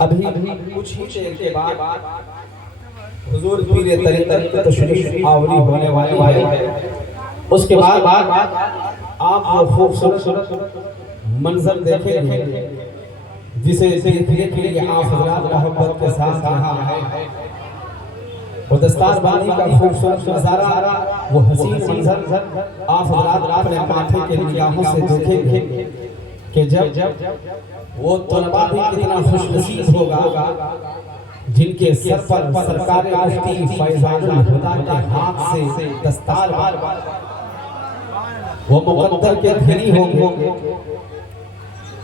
अभी कुछ ही देर के बाद हुजूर पीरे तरीक़त की तशरीफ आवरी होने वाली है। उसके बाद आप वो खूबसूरत मंजर देखेंगे जिसे देखने के लिए आप हज़रात मोहब्बत के साथ यहाँ आए। वो दस्तार बांधी का खूबसूरत नज़ारा, वो हसीन मंजर आप हज़रात अपने माथे के निगाहों से देखेंगे कि जब वो तलबा भी कितना खुशनसीब होगा जिनके सर पर सरकार मुफ्ती फैज़ानुल हुदा के हाथ से दस्तार वो मुक़द्दर के धनी होंगे।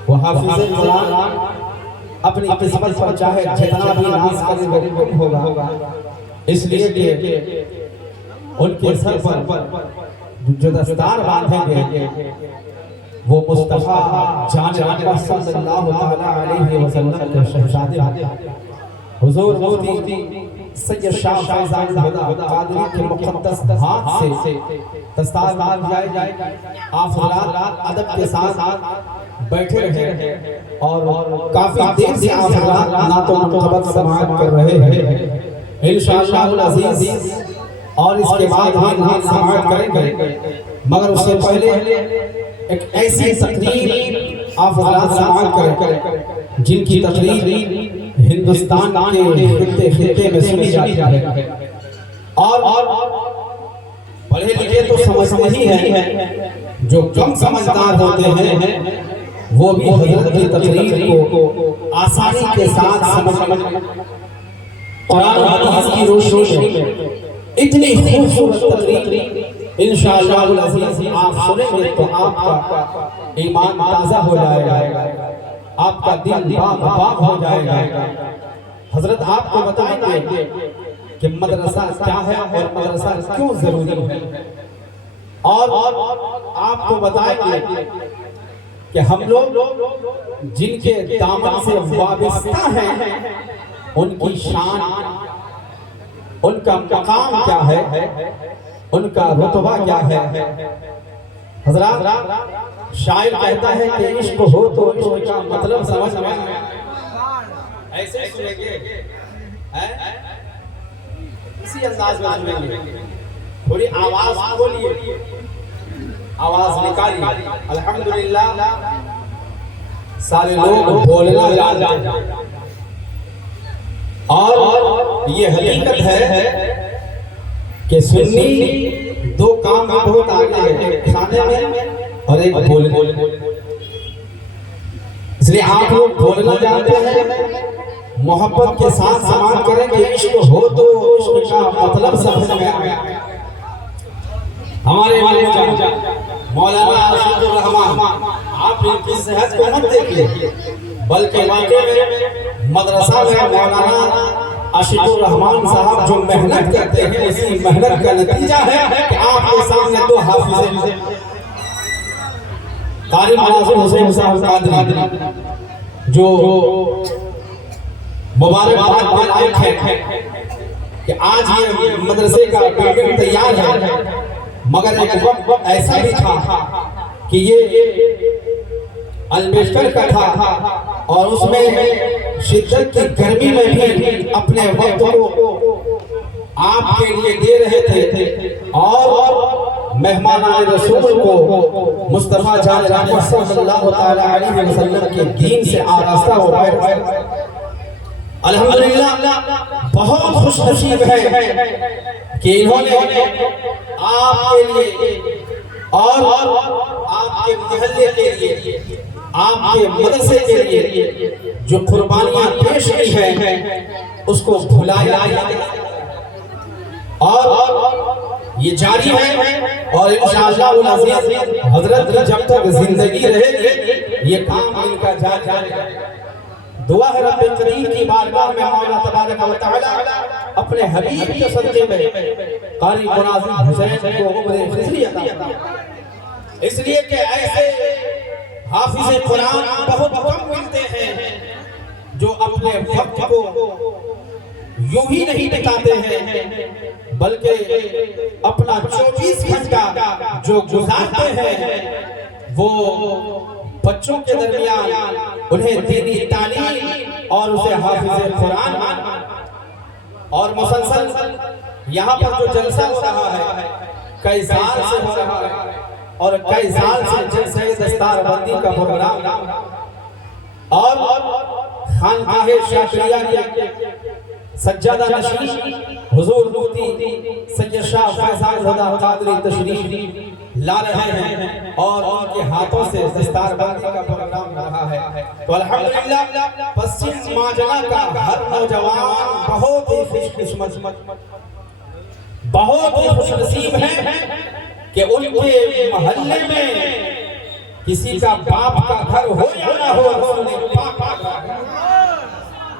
वो हाफिज़े कुरान अपनी किस्मत पर चाहे जितना भी नाज़ करे वो कम होगा, इसलिए कि उनके सर पर जो दस्तार बांधेंगे वो मुस्तफा जान सल्लल्लाहु अलैहि वसल्लम के शहजादे हुजूर मुफ्ती सैयद शाह फैज़ानुल हुदा कादरी के मुक़द्दस हाथ से दस्तार बांध जाए। आप हज़रात अदब के साथ बैठे रहे और काफी देर से आप हज़रात ना तो मुतबक समाअत कर रहे हैं इंशाअल्लाह अज़ीज़, और इसके बाद हम समाअत करेंगे। मगर उससे पहले एक ऐसी तकरीर आप हज़रात समाअत करें जिनकी तकरीर हिंदुस्तान के खित्ते में सुनी जाती है और पढ़े लिखे तो समझते ही हैं, जो कम समझदार होते हैं वो भी हज़रत की तकरीर को आसानी के साथ समझ कुरान और हदीस की रोशनी में इतनी खूबसूरत तकरीर इंशाअल्लाह अज़ीज़ आप सुनेंगे तो आपका ईमान ताज़ा हो जाएगा, आपका दिल बाग हो जाएगा। हजरत आपको बताएंगे कि मदरसा क्या है और मदरसा क्यों जरूरी है, और आपको बताएंगे कि हम लोग जिनके दामन से वाबस्ता हैं उनकी शान, उनका मकाम क्या है, उनका रुतबा क्या है। हज़रात शायर कहता है कि इश्क हो तो इश्क का मतलब समझ में ऐसे सुनेंगे, इसी अंदाज में सुनेंगे। थोड़ी आवाज खोलिए, आवाज निकालिए। अल्हम्दुलिल्लाह सारे लोग बोलना जानते हैं और ये हकीकत है कि सुन्नी दो काम में बहुत आगे है, खाने में और एक बोलने। इसलिए आप लोग बोलना जानते हैं, मोहब्बत के साथ समाअत करें कि इश्क हो तो इश्क का मतलब समझ में आए। हमारे मौलाना आशिकुर रहमान, आप इनकी सेहत को मत देखिए, बल्कि वाकई में मदरसा में मौलाना आशिकुर रहमान साहब जो मेहनत करते हैं इसी मेहनत का नतीजा है कि आपके सामने दो हाफिज़े कारी मुनाज़िर हुसैन साहब कादरी जो मुबारकबाद के लायक है कि आज ये मदरसे का बिल्डिंग तैयार है। मगर एक वक्त ऐसा भी था कि ये अल्बेस्टर का था और उसमें शिद्दत की गर्मी में भी अपने वक्त को आपके लिए दे रहे थे और मेहमान रसूल को मुस्तफा जान सल्लल्लाहु अलैहि वसल्लम के दीन से आरास्ता हो गए। अल्हम्दुलिल्लाह बहुत खुशनसीब है कि इन्होंने आपके लिए और आपके मोहल्ले के लिए, आपके मदरसे के लिए जो कुर्बानियां पेश की हैं उसको भुलाया और ये जारी है। और इंशाअल्लाह अज़ीज़ हजरत की जब तक जिंदगी रहेगी ये काम इनका जारी रहेगा। दुआ है रब्बे करीम की बारगाह में मौला तबारक व तआला अपने हबीब के सदक़े में कारी मुनाज़िर हुसैन को उम्र खिज़री अता फरमाए। इसलिए कि ऐसे हाफिज़े कुरान बहुत कम मिलते हैं जो अपने वक्त को यूं ही नहीं बिताते हैं बल्कि अपना 24 घंटा जो गुजारते हैं वो बच्चों के दरमियान उन्हें दीनी तालीम और उसे हाफिज कुरान और मुसलसल यहाँ पर जो जलसा हो रहा है कई साल से हो रहा है और कई साल से जलसे दस्तारबंदी का प्रोग्राम और खानकाहे शाकिरिया के सज्जादा नशीन हुजूर मुफ्ती सैयद शाह फैजान हुदा कादरी तशरीफ ला रहे हैं और उनके हाथों से दस्तारबंदी का प्रोग्राम रहा है। तो अल्हम्दुलिल्लाह पश्चिम माजना का हर नौजवान बहुत ही खुशकिस्मत बहुत ही खुशनसीब है कि उनके मोहल्ले में किसी का बाप का घर हो या ना हो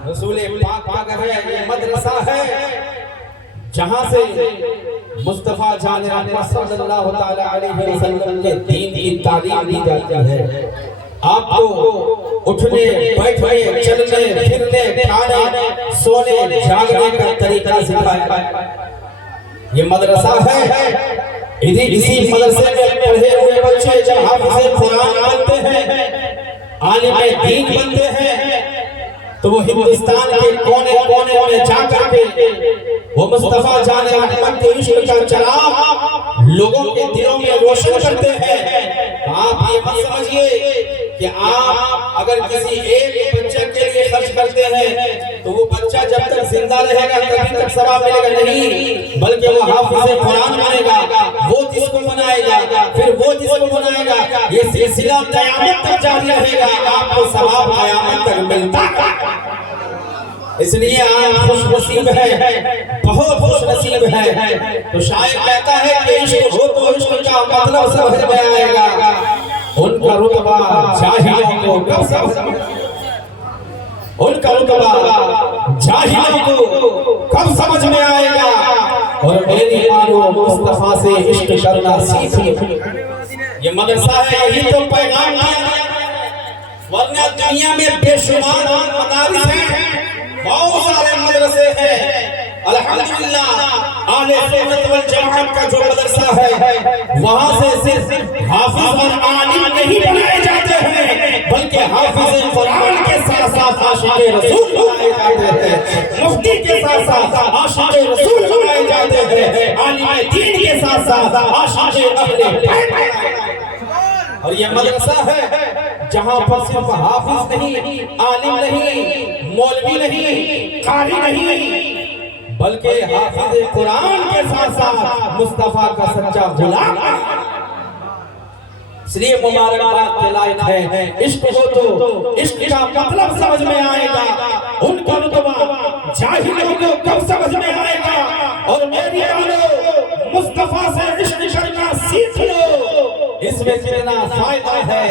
रसूल पाक का घर है, ये मदरसा है जहां से मुस्तफा जान सल्लल्लाहु ताला अलैहि वसल्लम के दीन की तालीम दी जाती है। आपको उठने बैठने चलने फिरने खाने सोने जागने का तरीका सिखाया ये मदरसा है। इसी मदरसे में पढ़े हुए बच्चे जब हाफिज़ कुरान बनते हैं आलिम दीन बनते हैं तो वो हिंदुस्तान के कोने कोने में जाकर के वो मुस्तफा जान रहमत के इश्क का चिराग लोगों के दिलों में रोशन करते हैं। आप ये मत समझिए कि आप अगर किसी एक बच्चे के लिए खर्च करते हैं तो वो बच्चा जब तक जिंदा रहेगा तभी तक सवाब मिलेगा नहीं, बल्कि वो हाफिज़ कुरान बनेगा, वो जिसको बनाएगा फिर वो जिसको बनाएगा, ये सिलसिला क़यामत तक जारी रहेगा, आपको सवाब क़यामत तक मिलता है। इसलिए आप खुशनसीब है, बहुत खुशनसीब है। तो शायर कहता है कि इश्क हो तो इश्क का मतलब समझ में आएगा, उनका रुतबा जाहिलों को कब समझ उनका रुतबा जाहिलों को कब समझ में आएगा। और मेरी मानो मुस्तफा से इश्क करना सीखिए। ये मदरसा है, यही तो पैगाम है, वरना दुनिया में बेशुमार मदारिस हैं, बहुत सारे मदरसे हैं। अल्हम्दुलिल्लाह आले सुन्नत वल जमाअत का जो मदरसा है वहां से सिर्फ हाफिज और आलिम नहीं बनाए जाते हैं, बल्कि हाफिज कुरान के साथ साथ आशिक़े रसूल बनाए जाते हैं, मुफ्ती के साथ साथ आशिक़े रसूल बनाए जाते हैं, आलिम दीन के साथ साथ आशिक़े अहले बैत। और ये मदरसा है जहां पर सिर्फ हाफिज नहीं, आलिम नहीं, मौलवी नहीं, कारी नहीं, बल्कि हाफिज कुरान के साथ साथ मुस्तफा का सच्चा गुलाम। इसलिए मुबारकबाद के लायक है। इश्क हो तो इश्क का मतलब समझ में आएगा, उनका रुतबा जाहिलों को कब समझ में आएगा। और मेरी जानो मुस्तफा से इश्क करना सीख लो, इसमें कितना फायदा है।